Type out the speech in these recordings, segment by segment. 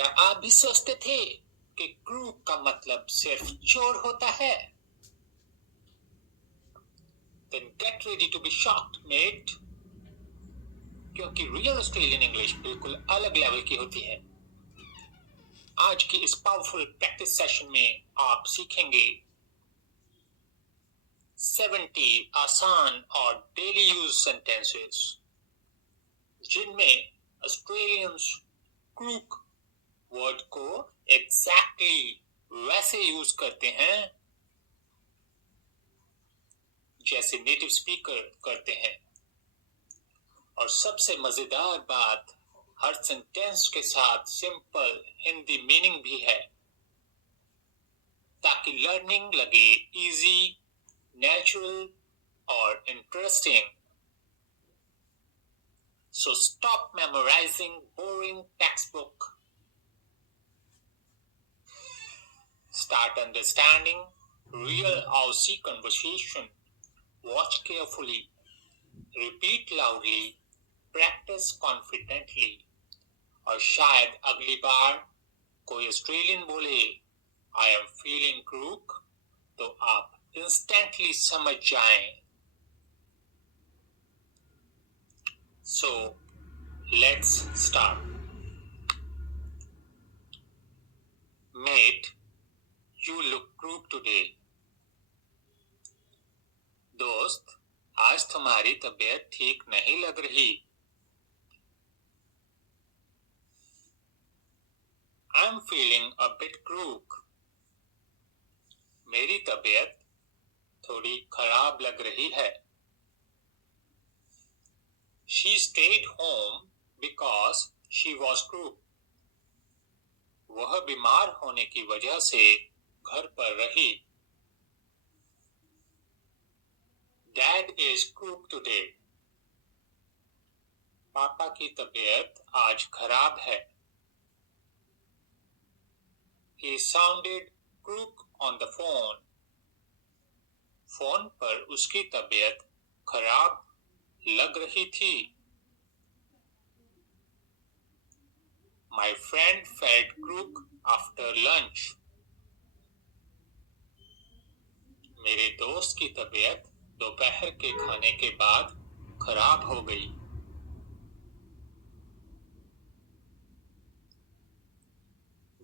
क्या आप भी सोचते थे कि क्रूक का मतलब सिर्फ चोर होता है? Then get ready to be shocked, mate. क्योंकि रियल ऑस्ट्रेलियन इंग्लिश बिल्कुल अलग लेवल की होती है। आज की इस पावरफुल प्रैक्टिस सेशन में आप सीखेंगे 70 आसान और डेली यूज सेंटेंसेस जिनमें ऑस्ट्रेलियंस क्रूक वर्ड को एग्जैक्टली वैसे यूज करते हैं जैसे नेटिव स्पीकर करते हैं। और सबसे मजेदार बात, हर सेंटेंस के साथ सिंपल हिंदी मीनिंग भी है ताकि लर्निंग लगे इजी, नेचुरल और interesting. So stop memorizing boring textbook. Start understanding real Aussie conversation. Watch carefully. Repeat loudly. Practice confidently. और शायद अगली बार कोई ऑस्ट्रेलियन बोले I am feeling crook तो आप instantly समझ जाएं। So let's start. Mate, you look crook today. दोस्त, आज तुम्हारी तबीयत ठीक नहीं लग रही। I'm feeling a bit crook. मेरी तबीयत थोड़ी खराब लग रही है। She stayed home because she was crook. वह बीमार होने की वजह से घर पर रही। Dad is crook today. पापा की तबीयत आज खराब है। He sounded crook on the phone. Phone पर उसकी तबीयत खराब लग रही थी। My friend felt crook after lunch. मेरे दोस्त की तबीयत दोपहर के खाने के बाद खराब हो गई।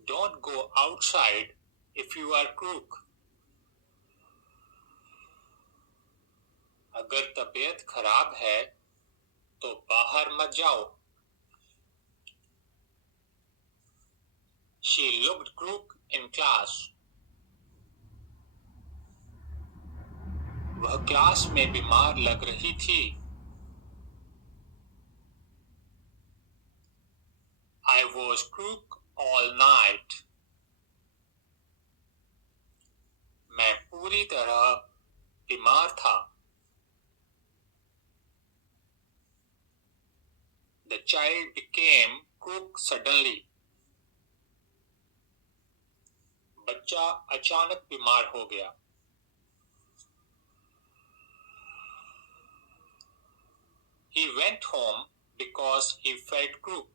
Don't go outside if you are crook. अगर तबीयत खराब है तो बाहर मत जाओ। She looked crook in class. वह क्लास में बीमार लग रही थी। I was crook all night. मैं पूरी तरह बीमार था। The child became crook suddenly. बच्चा अचानक बीमार हो गया। He went home because he felt crook.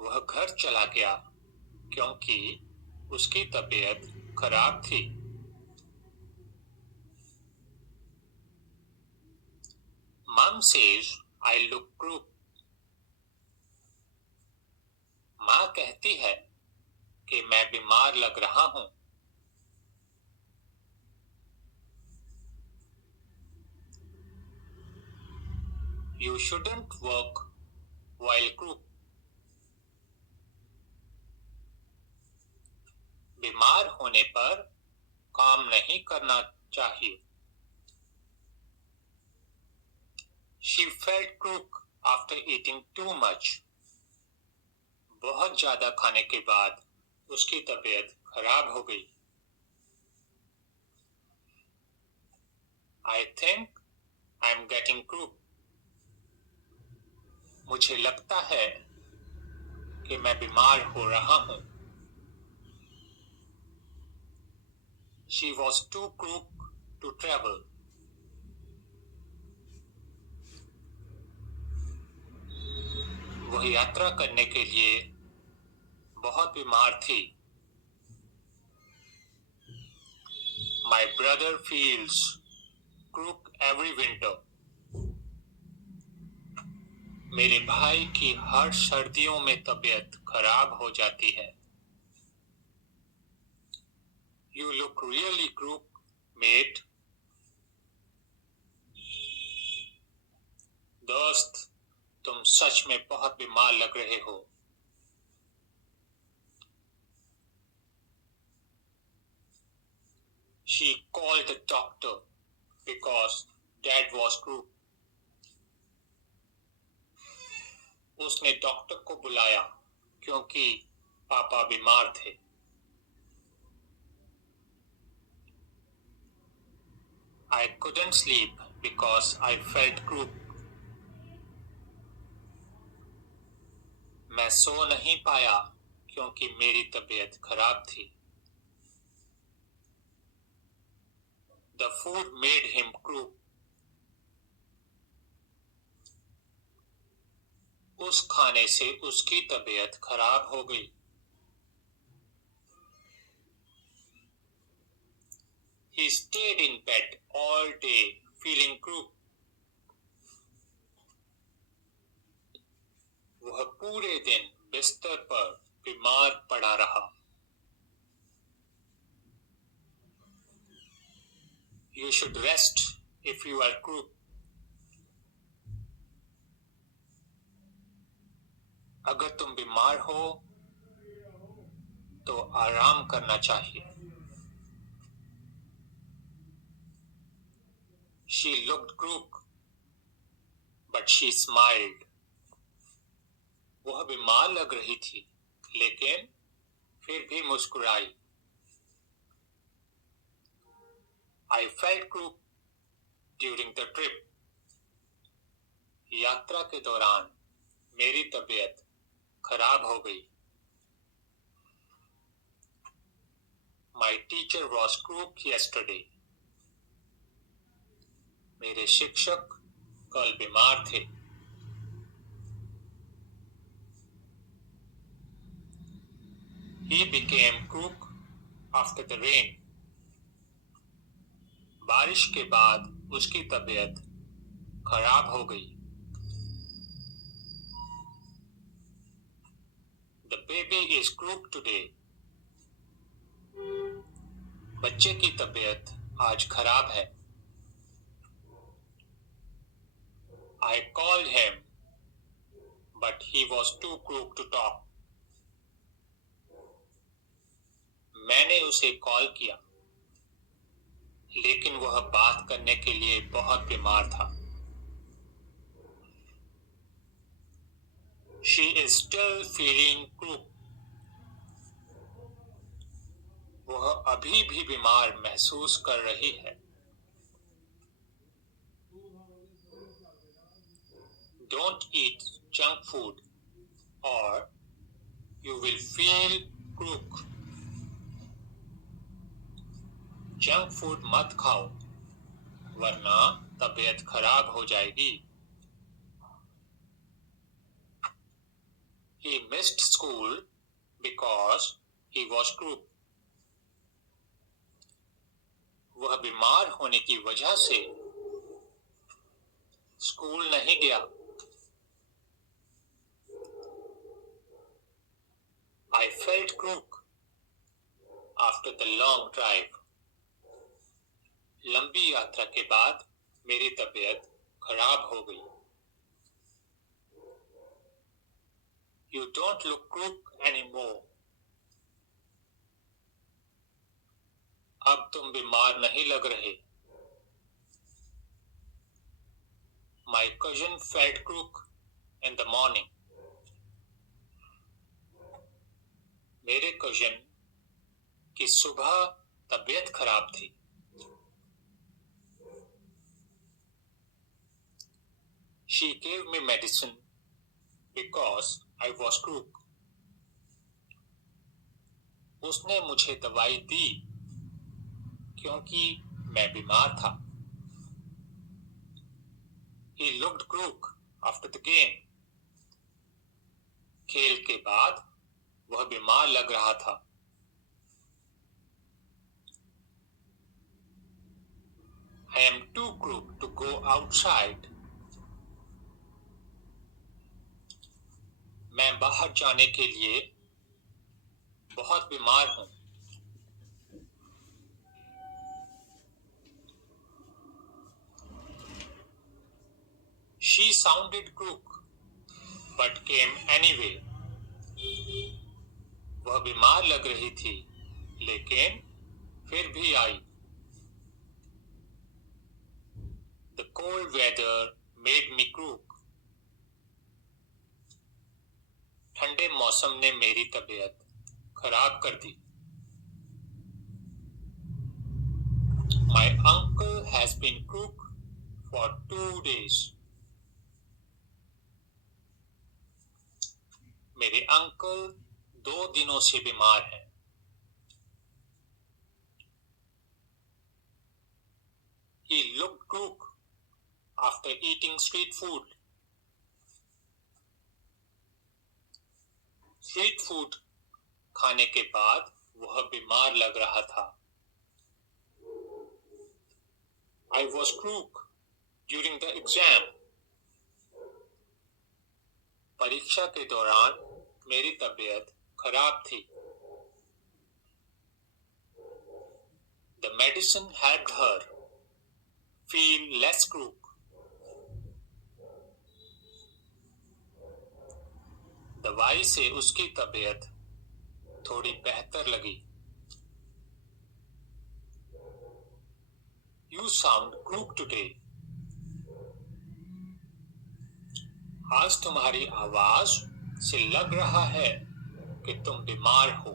वह घर चला गया क्योंकि उसकी तबीयत खराब थी। Mom says I look crook. माँ कहती है कि मैं बीमार लग रहा हूँ। You shouldn't work while crook. बीमार होने पर काम नहीं करना चाहिए। She felt crook after eating too much. बहुत ज्यादा खाने के बाद उसकी तबीयत खराब हो गई। I think I'm getting crook. मुझे लगता है कि मैं बीमार हो रहा हूँ। She was too crook to travel. वह यात्रा करने के लिए बहुत बीमार थी। My brother feels crook every winter. मेरे भाई की हर सर्दियों में तबीयत खराब हो जाती है। You look really crook, mate. दोस्त, तुम सच में बहुत बीमार लग रहे हो। She called the doctor because Dad was crook. उसने डॉक्टर को बुलाया क्योंकि पापा बीमार थे। I couldn't sleep because I felt crook. मैं सो नहीं पाया क्योंकि मेरी तबीयत खराब थी। The food made him crook. उस खाने से उसकी तबीयत खराब हो गई। He stayed in bed all day feeling crook. वह पूरे दिन बिस्तर पर बीमार पड़ा रहा। You should rest if you are crook. अगर तुम बीमार हो तो आराम करना चाहिए। She looked crook, but she smiled. वह बीमार लग रही थी, लेकिन फिर भी मुस्कुराई। I felt crook during the trip. यात्रा के दौरान मेरी तबीयत खराब हो गई। My teacher was crook yesterday. मेरे शिक्षक कल बीमार थे। He became crook after the rain. बारिश के बाद उसकी तबीयत खराब हो गई। The baby is crook today. बच्चे की तबीयत आज खराब है। I called him, but he was too crook to talk. मैंने उसे कॉल किया, लेकिन वह बात करने के लिए बहुत बीमार था। She is still feeling crook. वह अभी भी बीमार महसूस कर रही है। Don't eat junk food or you will feel crook. Junk food मत खाओ, वरना तबीयत खराब हो जाएगी। He missed school because he was crook. वह बीमार होने की वजह से स्कूल नहीं गया। I felt crook after the long drive. लंबी यात्रा के बाद मेरी तबीयत खराब हो गई। You don't look crook anymore. अब तुम बीमार नहीं लग रहे। My cousin felt crook in the morning. मेरे कजिन की सुबह तबीयत खराब थी। She gave me medicine because I was crook. उसने मुझे दवाई दी क्योंकि मैं बीमार था। He looked crook after the game. खेल के बाद वह बीमार लग रहा था। I am too crook to go outside. मैं बाहर जाने के लिए बहुत बीमार हूं। She sounded crook, but came anyway. वह बीमार लग रही थी, लेकिन फिर भी आई। The cold weather made me crook. ठंडे मौसम ने मेरी तबीयत खराब कर दी। My uncle has been crook for 2 days. मेरे अंकल 2 दिनों से बीमार हैं। He looked crook after eating street food. Street food खाने के बाद वह बीमार लग रहा था। I was crook during the exam. परीक्षा के दौरान मेरी तबीयत खराब थी। The medicine helped her feel less crook. दवाई से उसकी तबीयत थोड़ी बेहतर लगी। You sound crook today. आज तुम्हारी आवाज से लग रहा है कि तुम बीमार हो।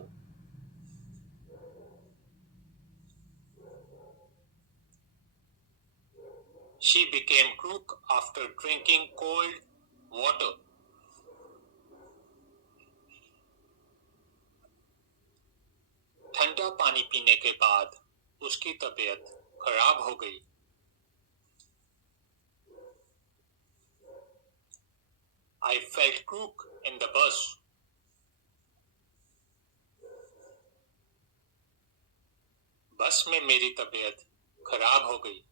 She became crook after drinking cold water. ठंडा पानी पीने के बाद उसकी तबीयत खराब हो गई। I felt crook in the bus. बस में मेरी तबीयत खराब हो गई।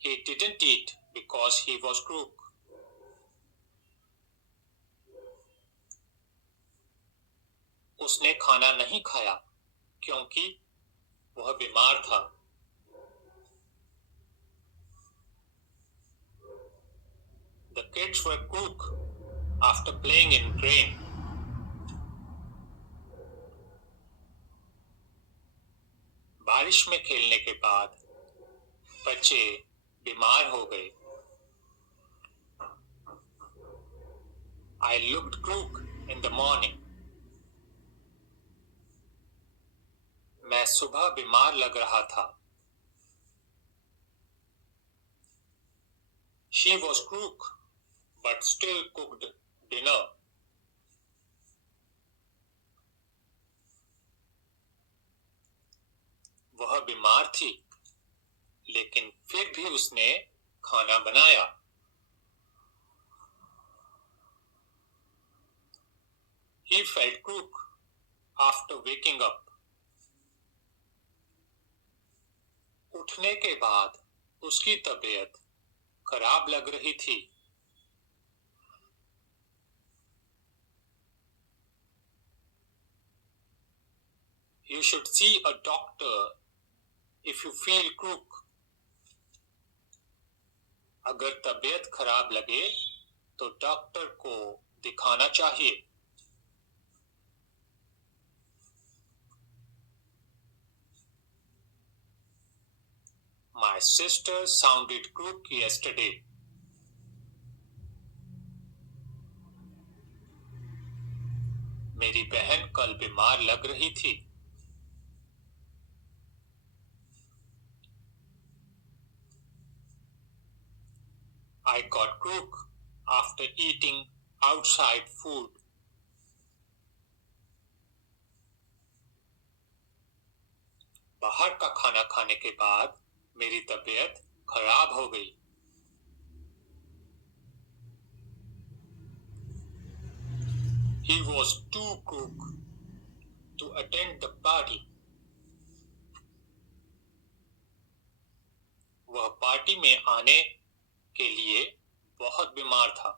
He didn't eat because he was crook. उसने खाना नहीं खाया क्योंकि वह बीमार था। The kids were crook after playing in rain. बारिश में खेलने के बाद बच्चे बीमार हो गए। I looked crook in the morning. मैं सुबह बीमार लग रहा था। She was crook but still cooked dinner. वह बीमार थी, लेकिन फिर भी उसने खाना बनाया। He felt crook after waking up. उठने के बाद उसकी तबीयत खराब लग रही थी। You should see a doctor if you feel crook. अगर तबीयत खराब लगे तो डॉक्टर को दिखाना चाहिए। My sister sounded crook yesterday. मेरी बहन कल बीमार लग रही थी। I got crook after eating outside food. बाहर का खाना खाने के बाद मेरी तबीयत खराब हो गई। He was too crook to attend the party. वह पार्टी में आने के लिए बहुत बीमार था.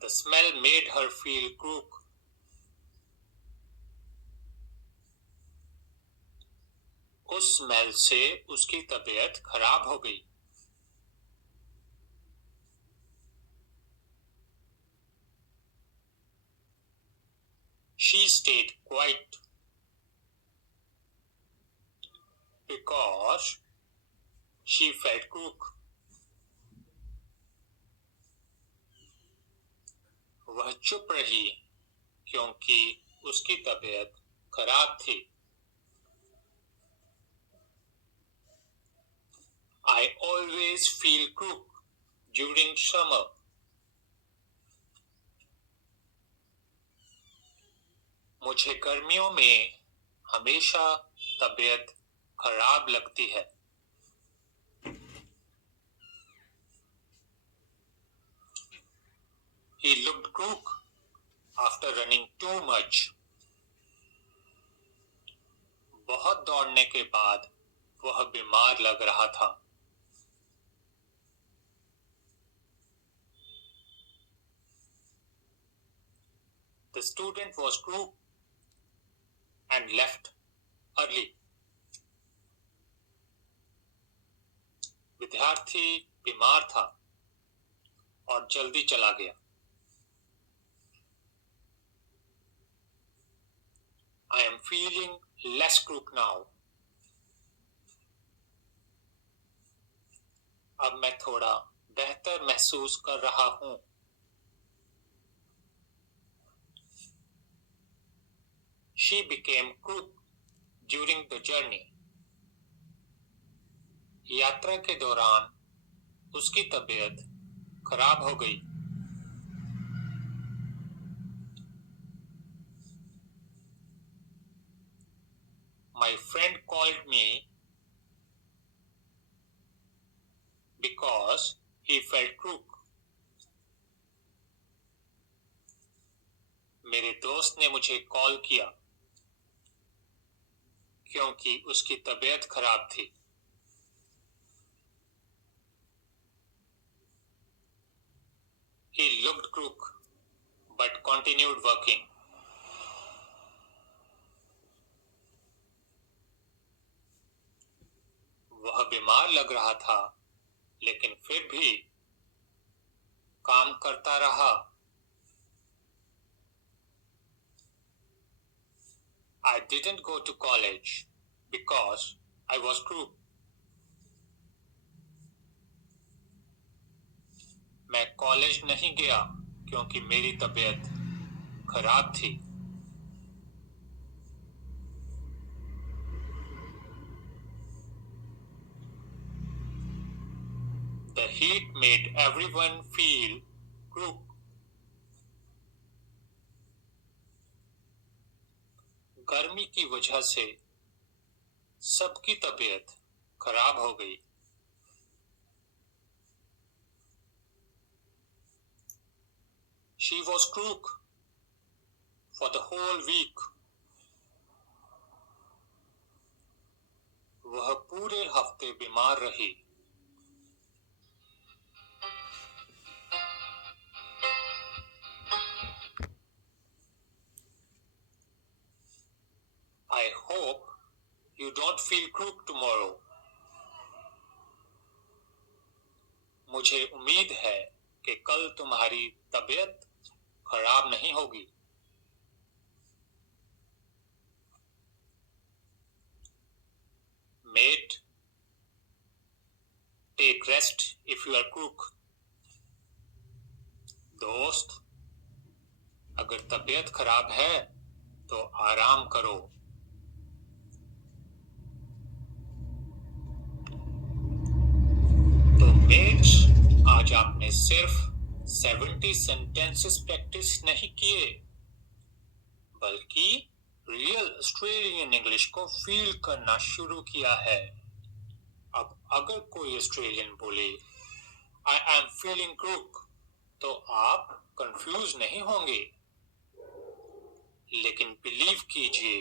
The smell made her feel crook. उस स्मेल से उसकी तबीयत खराब हो गई. She stayed quiet because she felt crook. वह चुप रही क्योंकि उसकी तबीयत खराब थी. I always feel crook during summer. मुझे गर्मियों में हमेशा तबीयत खराब लगती है. He looked crook after running too much. बहुत दौड़ने के बाद वह बीमार लग रहा था. The student was crook and left early. विद्यार्थी बीमार था और जल्दी चला गया. I am feeling less crook now. अब मैं थोड़ा बेहतर महसूस कर रहा हूँ. She became crook during the journey. यात्रा के दौरान उसकी तबीयत खराब हो गई. My friend called me because he felt crook. मेरे दोस्त ने मुझे कॉल किया क्योंकि उसकी तबीयत खराब थी. He looked crook but continued working. वह बीमार लग रहा था लेकिन फिर भी काम करता रहा. I didn't go to college because I was crook. मैं कॉलेज नहीं गया क्योंकि मेरी तबीयत खराब थी. The heat made everyone feel crook. गर्मी की वजह से सबकी तबीयत खराब हो गई. She was crook for the whole week. वह पूरे हफ्ते बीमार रही. I hope you don't feel crook tomorrow. मुझे उम्मीद है कि कल तुम्हारी तबीयत खराब नहीं होगी. Mate, take rest if you are crook. दोस्त, अगर तबीयत खराब है तो आराम करो. तो मेट्स, आज आपने सिर्फ 70 सेंटेंसेस प्रैक्टिस नहीं किए बल्कि रियल ऑस्ट्रेलियन इंग्लिश को फील करना शुरू किया है. अब अगर कोई ऑस्ट्रेलियन बोले आई एम फीलिंग क्रूक, तो आप कंफ्यूज नहीं होंगे, लेकिन बिलीव कीजिए,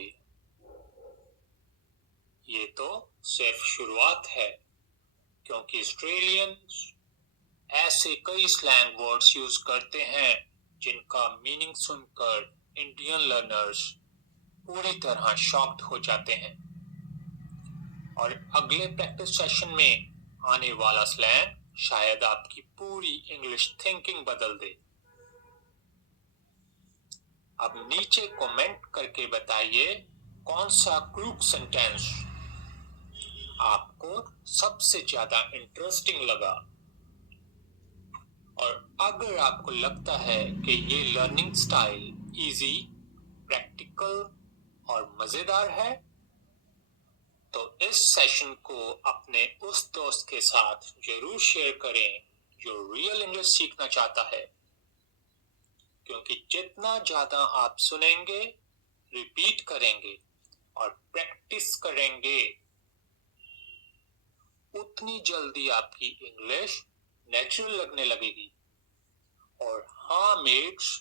ये तो सिर्फ शुरुआत है, क्योंकि ऑस्ट्रेलियंस ऐसे कई स्लैंग वर्ड्स यूज करते हैं जिनका मीनिंग सुनकर इंडियन लर्नर्स पूरी तरह शॉक्ड हो जाते हैं। और अगले प्रैक्टिस सेशन में आने वाला स्लैंग शायद आपकी पूरी इंग्लिश थिंकिंग बदल दे। अब नीचे कमेंट करके बताइए कौन सा क्रूक सेंटेंस आपको सबसे ज्यादा इंटरेस्टिंग लगा। और अगर आपको लगता है कि ये लर्निंग स्टाइल इजी, प्रैक्टिकल और मजेदार है, तो इस सेशन को अपने उस दोस्त के साथ जरूर शेयर करें जो रियल इंग्लिश सीखना चाहता है, क्योंकि जितना ज्यादा आप सुनेंगे, रिपीट करेंगे और प्रैक्टिस करेंगे, उतनी जल्दी आपकी इंग्लिश नेचुरल लगने लगेगी। और हाँ मेट्स,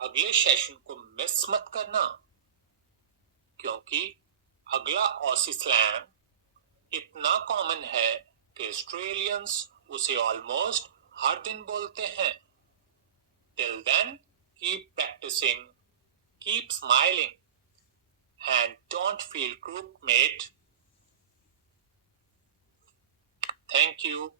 अगले सेशन को मिस मत करना, क्योंकि अगला ऑसी स्लैंग इतना कॉमन है कि ऑस्ट्रेलियंस उसे ऑलमोस्ट हर दिन बोलते हैं। Till then, keep practising, keep smiling and don't feel crook, mate. Thank you.